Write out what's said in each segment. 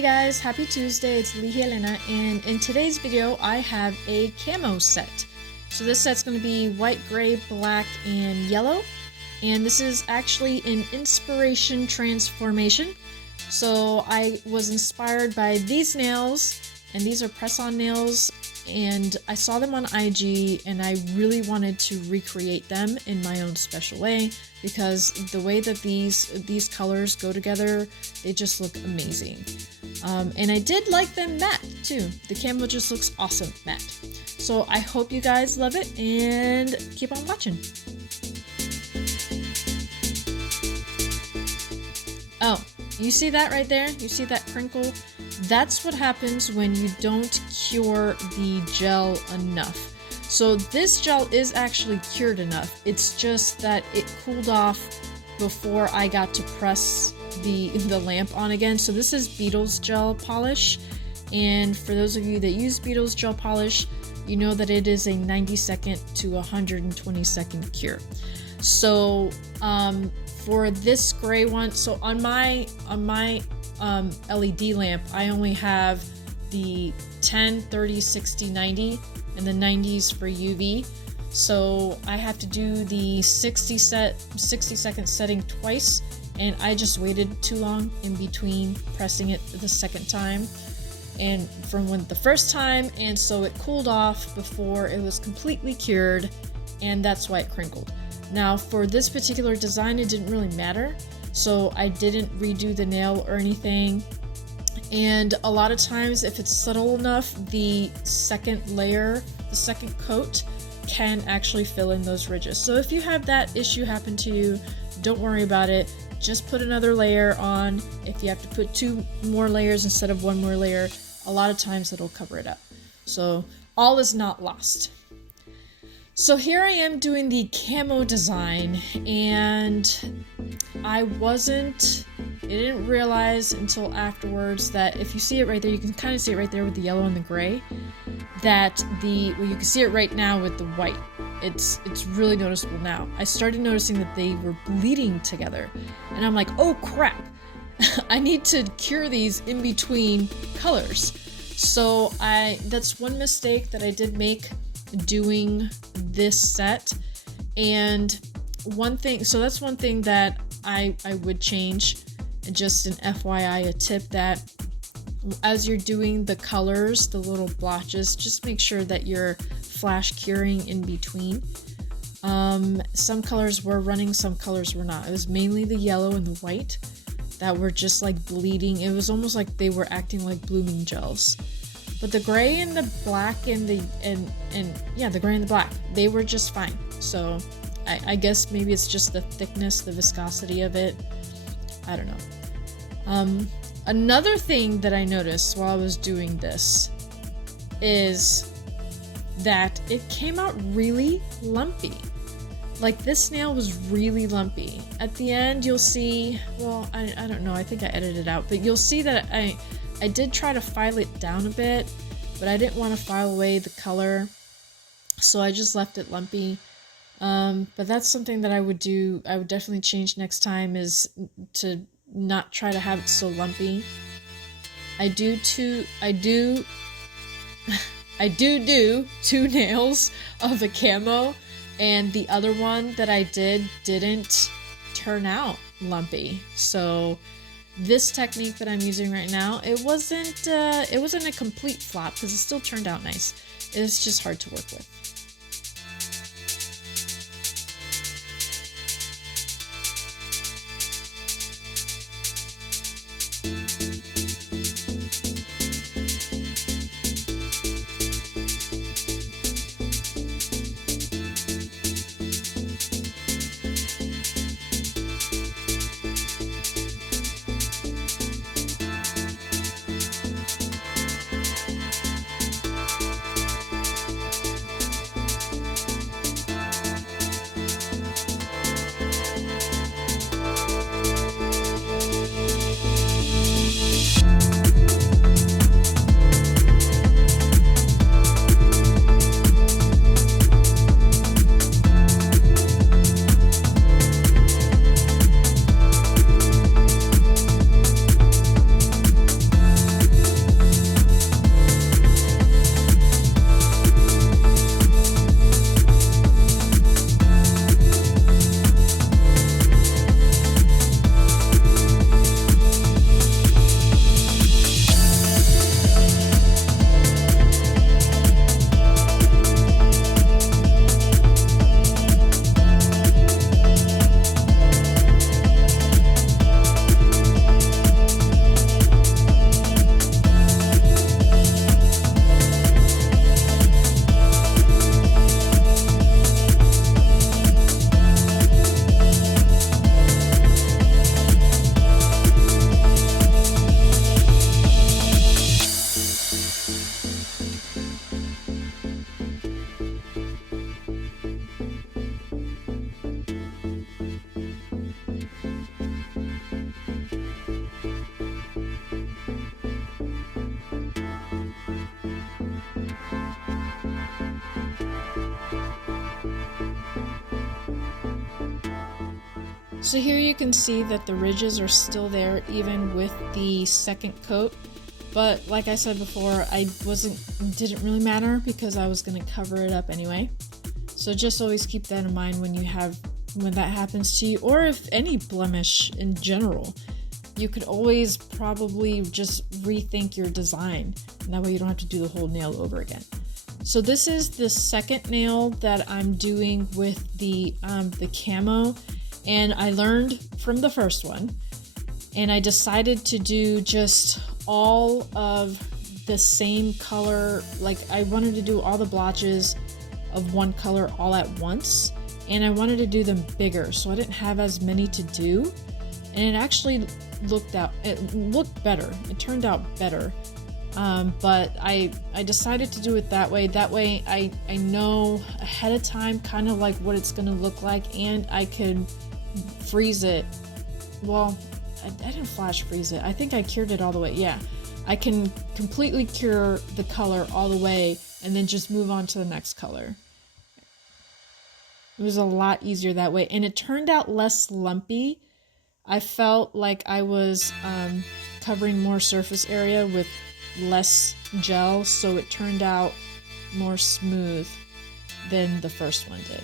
Hey guys, happy Tuesday, it's Helena, and in today's video I have a camo set. So this set's going to be white, gray, black, and yellow, and this is actually an inspiration transformation. So I was inspired by these nails, and these are press-on nails, and I saw them on IG and I really wanted to recreate them in my own special way because the way that these colors go together, they just look amazing. And I did like them matte too. The camo just looks awesome matte. So I hope you guys love it and keep on watching. Oh, you see that right there? You see that crinkle? That's what happens when you don't cure the gel enough. So this gel is actually cured enough. It's just that it cooled off before I got to press the lamp on again. So this is Beetles Gel Polish. And for those of you that use Beetles Gel Polish, you know that it is a 90-second to 120-second cure. So for this gray one, so on my LED lamp, I only have the 10, 30, 60, 90, and the 90s for UV. So I have to do the 60-second setting twice, and I just waited too long in between pressing it the second time and from the first time, and so it cooled off before it was completely cured, and that's why it crinkled. Now for this particular design, it didn't really matter, so I didn't redo the nail or anything. And a lot of times, if it's subtle enough, the second layer, the second coat, can actually fill in those ridges. So if you have that issue happen to you, don't worry about it. Just put another layer on. If you have to put 2 more layers instead of 1 more layer, a lot of times it'll cover it up. So all is not lost. So here I am doing the camo design, and I didn't realize until afterwards that if you see it right there, you can kind of see it right there with the yellow and the gray, that you can see it right now with the white. It's really noticeable now. I started noticing that they were bleeding together, and I'm like, oh crap, I need to cure these in between colors. So that's one mistake that I did make doing this set, and that's one thing that I would change. And just an FYI, a tip, that as you're doing the colors, the little blotches, just make sure that you're flash curing in between. Some colors were running, some colors were not. It was mainly the yellow and the white that were just like bleeding. It was almost like they were acting like blooming gels. But the gray and the black and the gray and the black, they were just fine. So I guess maybe it's just the thickness, the viscosity of it. I don't know. Another thing that I noticed while I was doing this is that it came out really lumpy. Like, this nail was really lumpy. At the end, you'll see, well, I don't know, I think I edited it out, but you'll see that I did try to file it down a bit, but I didn't want to file away the color, so I just left it lumpy. But that's something that I would do. I would definitely change next time, is to not try to have it so lumpy. I do 2 nails of the camo, and the other one that I didn't turn out lumpy. So this technique that I'm using right now, it wasn't a complete flop because it still turned out nice. It's just hard to work with. So here you can see that the ridges are still there even with the second coat. But like I said before, didn't really matter because I was gonna cover it up anyway. So just always keep that in mind when that happens to you, or if any blemish in general. You could always probably just rethink your design, and that way you don't have to do the whole nail over again. So this is the second nail that I'm doing with the camo, and I learned from the first one, and I decided to do just all of the same color. Like, I wanted to do all the blotches of one color all at once, and I wanted to do them bigger so I didn't have as many to do, and it actually looked better. It turned out better. But I decided to do it that way. That way I know ahead of time kind of like what it's gonna look like, and I could freeze it. Well, I didn't flash freeze it. I think I cured it all the way. Yeah, I can completely cure the color all the way and then just move on to the next color. It was a lot easier that way, and it turned out less lumpy. I felt like I was covering more surface area with less gel, so it turned out more smooth than the first one did.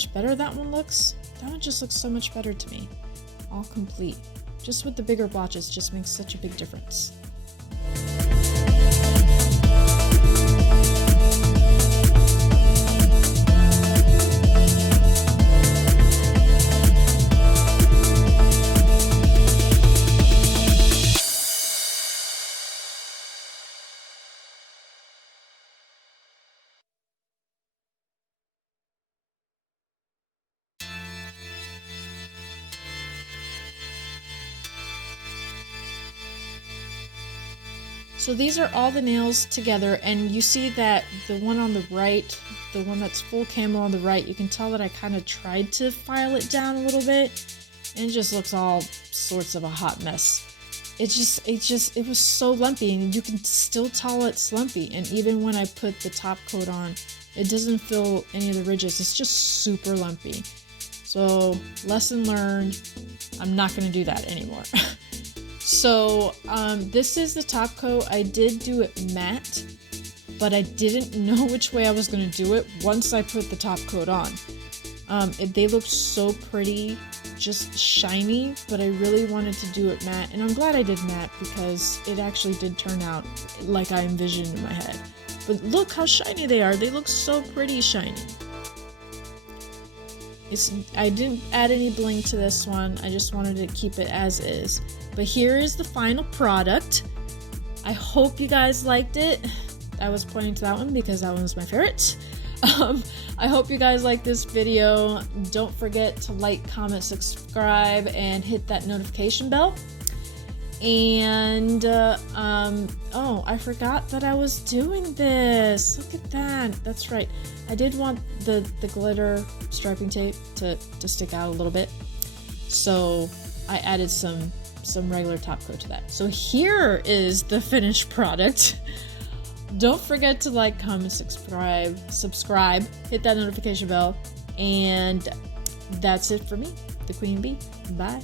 much better that one looks. That one just looks so much better to me. All complete. Just with the bigger blotches just makes such a big difference. So these are all the nails together, and you see that the one on the right, the one that's full camo on the right, you can tell that I kind of tried to file it down a little bit, and it just looks all sorts of a hot mess. It was so lumpy, and you can still tell it's lumpy, and even when I put the top coat on, it doesn't feel any of the ridges. It's just super lumpy. So lesson learned, I'm not going to do that anymore. So this is the top coat. I did do it matte, but I didn't know which way I was going to do it once I put the top coat on. They looked so pretty, just shiny, but I really wanted to do it matte, and I'm glad I did matte because it actually did turn out like I envisioned in my head. But look how shiny they are. They look so pretty shiny. I didn't add any bling to this one. I just wanted to keep it as is. But here is the final product. I hope you guys liked it. I was pointing to that one because that one was my favorite. I hope you guys liked this video. Don't forget to like, comment, subscribe, and hit that notification bell. And oh, I forgot that I was doing this. Look at that. That's right. I did want the glitter striping tape to stick out a little bit, so I added some regular top coat to that. So here is the finished product. Don't forget to like, comment, subscribe, hit that notification bell, and that's it for me, the Queen Bee. Bye.